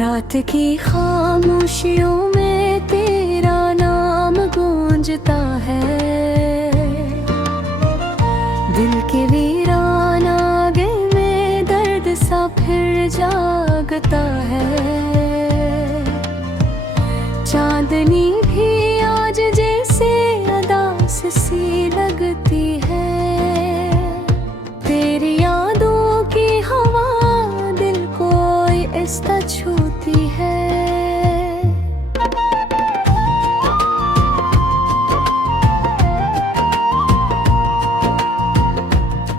रात की खामोशियों में तेरा नाम गूंजता है। दिल के वीरान आगे में दर्द सा फिर जागता है। चांदनी भी आज जैसे अदास सी लगती है। तेरी यादों की हवा दिल को ऐसा छूती है।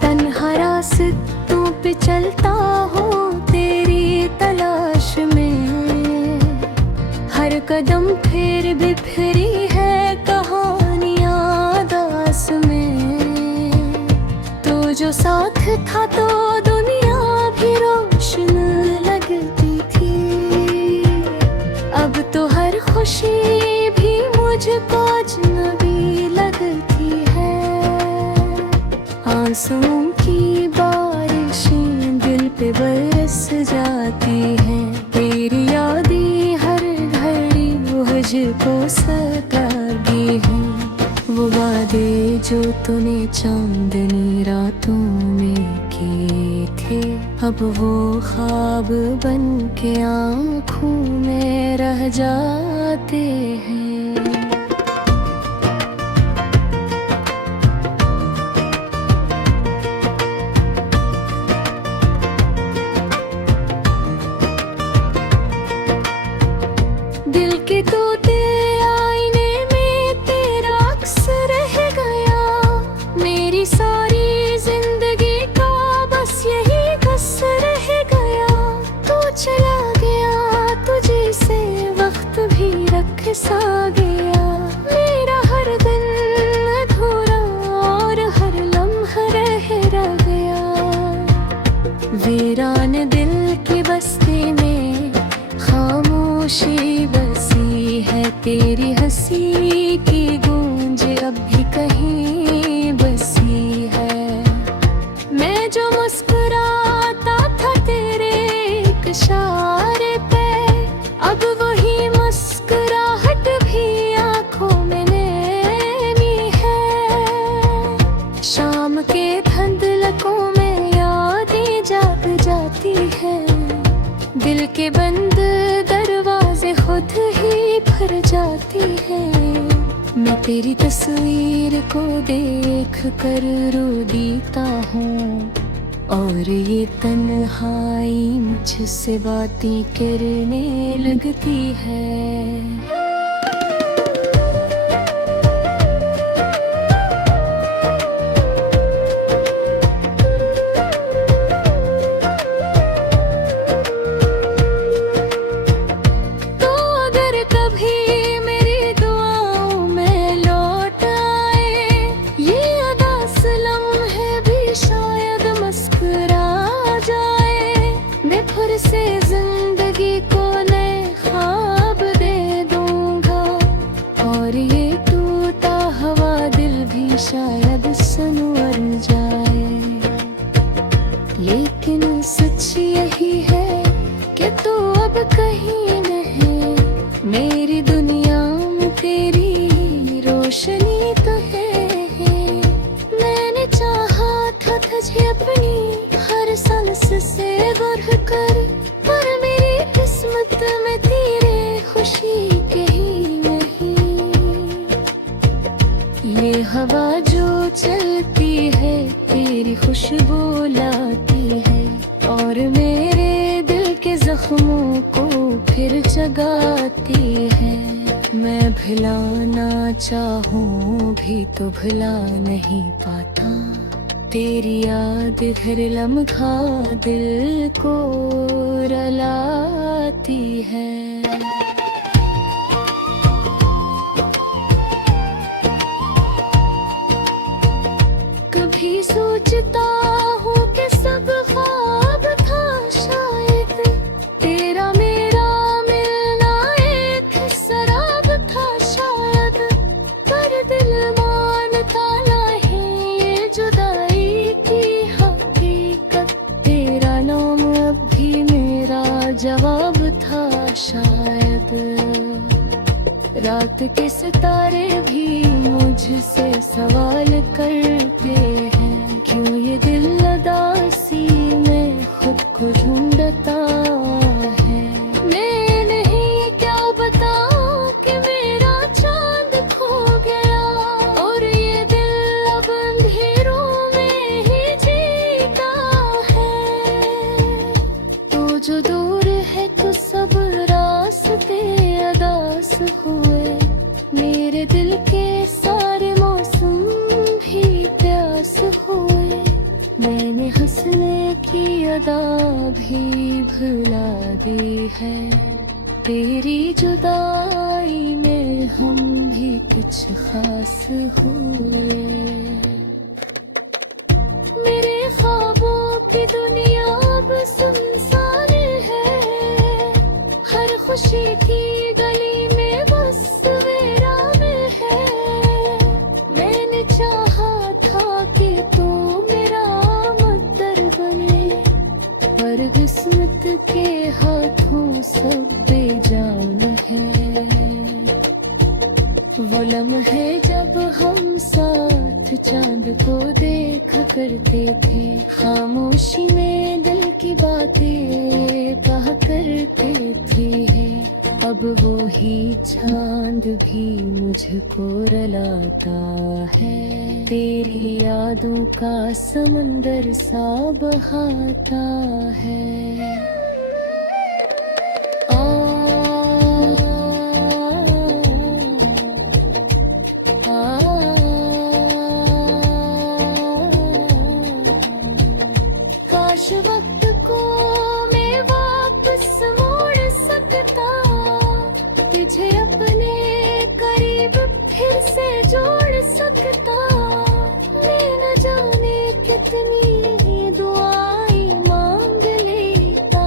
तन्हा रास्तों पे चलता हो तेरी तलाश में। हर कदम फिर बिखरी है कहानियां दास में। तू जो साथ था तो दुनिया भी रोशन लगती थी। अब तो हर खुशी भी मुझको अजनबी लगती है। आंसुओं की बारिशें दिल पे बरस जाती हैं। तेरी यादें हर घड़ी मुझको सताती हैं। वो वादे जो तूने चांदनी रातों में किए थे, अब वो ख्वाब बन के आँखों में रह जाते हैं। दिल के तोते आईने में तेरा अक्स रह गया। मेरी सारी जिंदगी का बस यही कस रह गया। तू चला गया तुझे से वक्त भी रख सा गया। मेरा हर दिन अधूरा और हर लम्हा रह गया। वीरान दिल की बस्ती में खामोशी बसी है। तेरी हंसी की गूंज अब भी कहीं बसी है। मैं जो मुस्कुराता था तेरे एक इशारे पे, अब वही मुस्कुराहट भी आंखों में नैनी है। शाम के धुंधलकों में यादें जाग जाती है। दिल के बंद दरवाजे खुद ही भर जाती है। मैं तेरी तस्वीर को देख कर रो देता हूँ। और ये तन्हाई मुझसे बातें करने लगती है। से जिंदगी को नए ख्वाब दे दूंगा। और ये टूटा हुआ दिल भी शायद संवर जाए। लेकिन सच यही है कि तू अब कहीं नहीं। मेरी दुनिया में तेरी रोशनी तो है। मैंने चाहा था तुझे अपनी हर सांस से गुर कर, पर मेरी किस्मत में तेरे खुशी कहीं नहीं। ये हवा जो चलती है तेरी खुशबू लाती है। और मेरे दिल के जख्मों को फिर जगाती है। मैं भुलाना चाहूं भी तो भुला नहीं पाता। तेरी याद हर लम्हा दिल को रुलाती है। कभी सोचता हूँ कि सब ख्वाब था शायद। तेरा मेरा मिलना एक शराब था शायद। पर दिल मानता नहीं ये जुदाई की हकीकत। तेरा नाम अब भी मेरा जवाब था। रात के सितारे भी मुझसे सवाल करते हैं, क्यों ये दिल उदासी में खुद को ढूंढता है। मैं नहीं क्या बताऊं कि मेरा चांद खो गया, और ये दिल अब अंधेरों में ही जीता है। तो जो दूर है तो सब रास्ते अदास हुए, मेरे दिल के सारे मौसम भी प्यास हुए। मैंने हंसने की अदा भी भुला दी है, तेरी जुदाई में हम भी कुछ खास हुए। मेरे ख्वाबों की दुनिया अब सुनसान है, हर खुशी की गली में बस सवेरा में है। मैंने चाहा था कि तू मेरा मुद्दर बने, पर किस्मत के हाथों सब बेजान है। वो लम्हे जब हम साथ चांद को देखा करते थे, खामोशी में दिल की बातें कहा करते थे। अब वो ही चांद भी मुझको रुलाता है, तेरी यादों का समंदर सा बहाता है। काश वक्त को मैं वापस मोड़ सकता, तुझे अपने करीब फिर से जोड़ सकता। मैं न जाने कितनी दुआएं मांग लेता,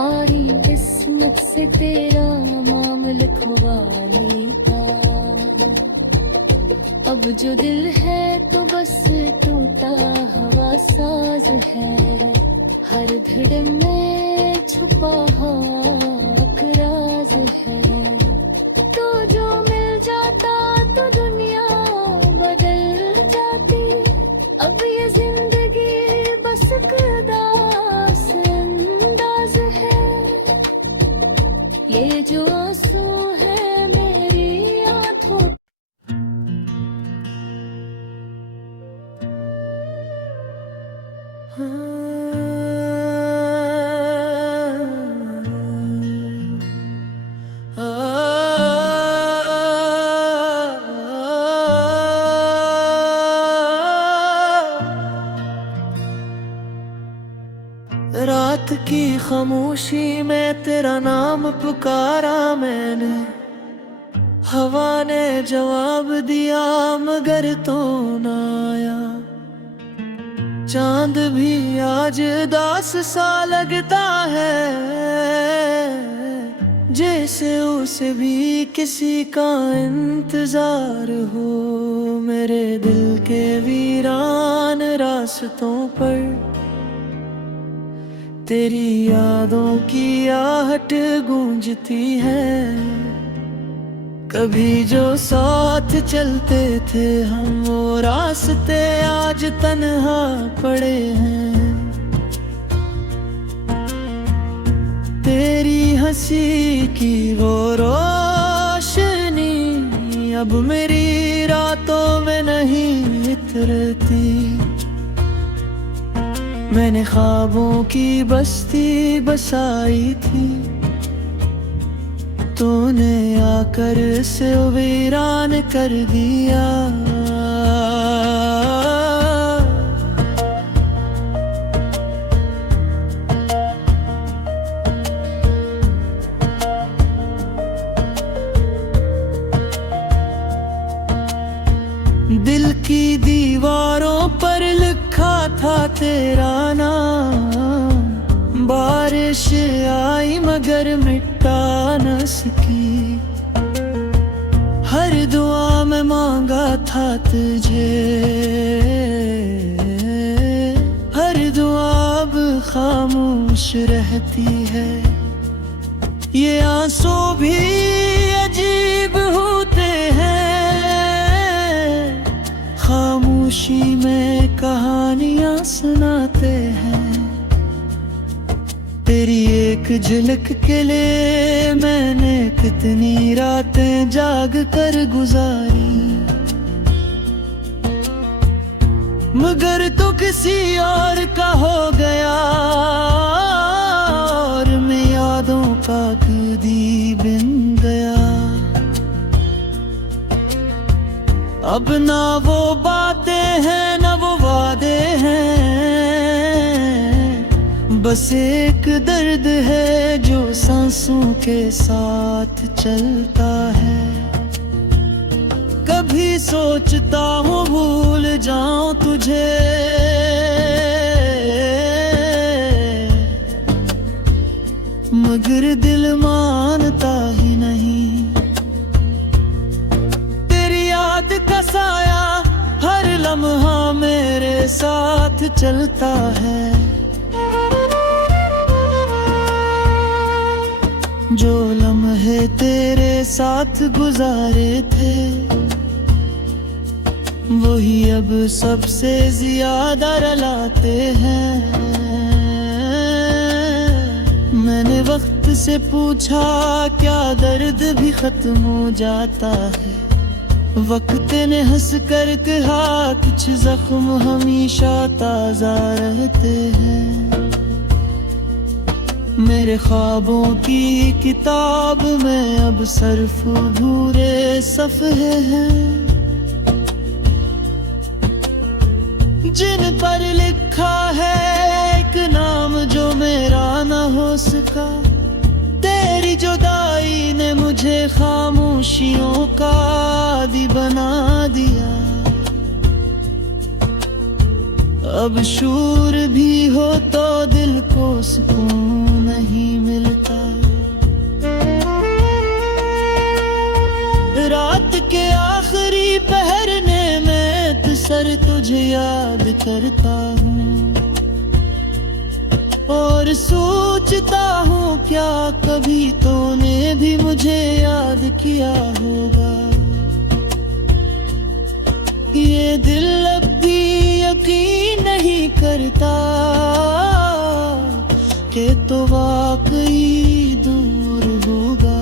आरी किस्मत से तेरा नाम लिखवा लेता। अब जो दिल है तो बस टूटा हवा साज है, हर धड़ में छुपा एक राज है। तो जो मिल जाता तो दुनिया बदल जाती, अब ये जिंदगी बस एक उदास अंदाज है। ये जो आंसू है मेरी आंखों रात की खामोशी में तेरा नाम पुकारा मैंने, हवा ने जवाब दिया मगर तो ना आया। चांद भी आज उदास सा लगता है, जैसे उसे भी किसी का इंतजार हो। मेरे दिल के वीरान रास्तों पर तेरी यादों की आहट गूंजती है। कभी जो साथ चलते थे हम, वो रास्ते आज तन्हा पड़े हैं। तेरी हंसी की वो रोशनी अब मेरी रातों में नहीं उतरती। मैंने ख्वाबों की बस्ती बसाई थी, तूने आकर इसे वीरान कर दिया। दिल की दीवारों पर लिखा था तेरा नाम, बारिश आई मगर मिटा न सकी। हर दुआ में मांगा था तुझे, हर दुआ अब खामोश रहती है। ये आंसू भी अजीब हुआ एक झलक के लिए मैंने कितनी रातें जाग कर गुजारी, मगर तू किसी और का हो गया और मैं यादों का कदी बिन गया। अब ना वो बातें हैं ना वो वादे हैं, बस एक दर्द है जो सांसों के साथ चलता है। कभी सोचता हूँ भूल जाऊं तुझे, मगर दिल मानता ही नहीं। तेरी याद का साया हर लम्हा मेरे साथ चलता है, जो लम्हे तेरे साथ गुजारे थे वही अब सबसे ज्यादा रुलाते हैं। मैंने वक्त से पूछा क्या दर्द भी खत्म हो जाता है, वक्त ने हंस कर कहा कुछ जख्म हमेशा ताजा रहते हैं। मेरे ख्वाबों की किताब में अब सिर्फ भूरे सफ़े हैं, जिन पर लिखा है एक नाम जो मेरा न हो सका। तेरी जुदाई ने मुझे खामोशियों का आदी बना दिया, अब शूर भी हो तो दिल को सुकून नहीं मिलता। रात के आखिरी पहरने में सर तुझे याद करता हूँ और सोचता हूँ क्या कभी तूने भी मुझे याद किया होगा। ये दिल अब भी यकीन नहीं करता कि तो वाकई दूर होगा।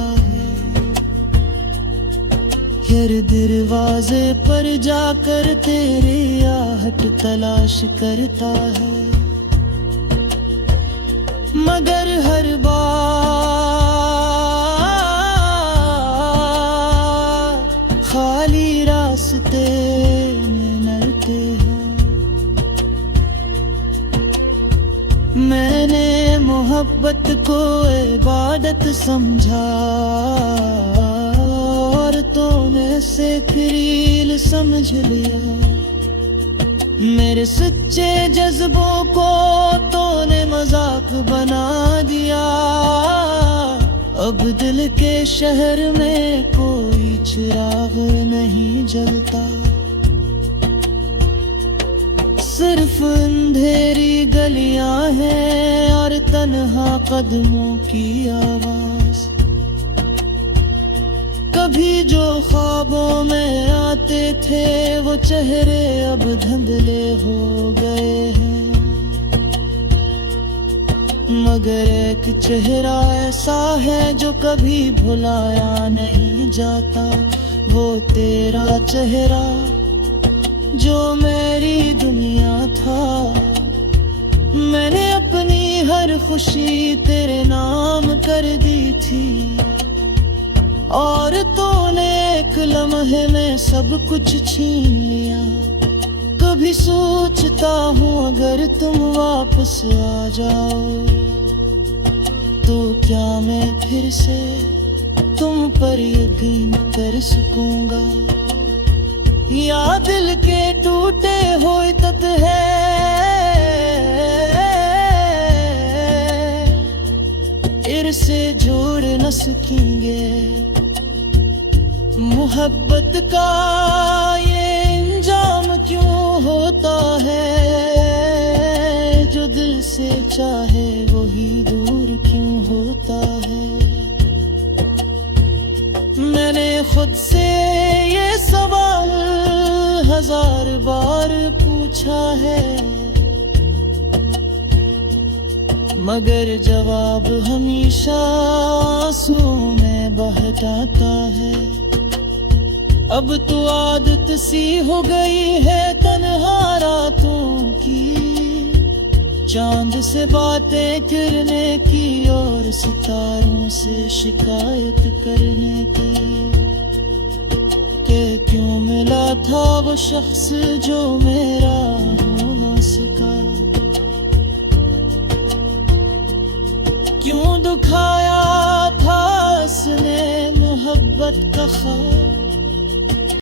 हर दरवाजे पर जाकर तेरी आहट तलाश करता है, मगर हर बार खाली रास्ते में मिलते हैं। मैंने मोहब्बत को इबादत समझा और तूने से खरील समझ लिया। मेरे सच्चे जज्बों को तूने मजाक बना दिया, अब दिल के शहर में कोई चिराग नहीं जलता। सिर्फ अंधेरी गलियां हैं और तन्हा कदमों की आवाज। कभी जो ख्वाबों में आते थे वो चेहरे अब धुंधले हो गए हैं, मगर एक चेहरा ऐसा है जो कभी भुलाया नहीं जाता। वो तेरा चेहरा जो मेरी दुनिया था, मैंने अपनी हर खुशी तेरे नाम कर दी थी और तूने एक लम्हे में सब कुछ छीन लिया। कभी सोचता हूँ अगर तुम वापस आ जाओ तो क्या मैं फिर से तुम पर यकीन कर सकूंगा, या दिल के टूटे हुए तत है फिर से जोड़ न सकेंगे। मोहब्बत का ये इंजाम क्यों होता है, जो दिल से चाहे वही दूर क्यों होता है। मैंने खुद से ये सवाल 1000 बार पूछा है, मगर जवाब हमेशा आंसुओं में बहकाता है। अब तो आदत सी हो गई है तन्हा रातों की, चांद से बातें करने की और सितारों से शिकायत करने की। कि क्यों मिला था वो शख्स जो मेरा हो ना सका, क्यों दुखाया था उसने मोहब्बत का ख्वाब।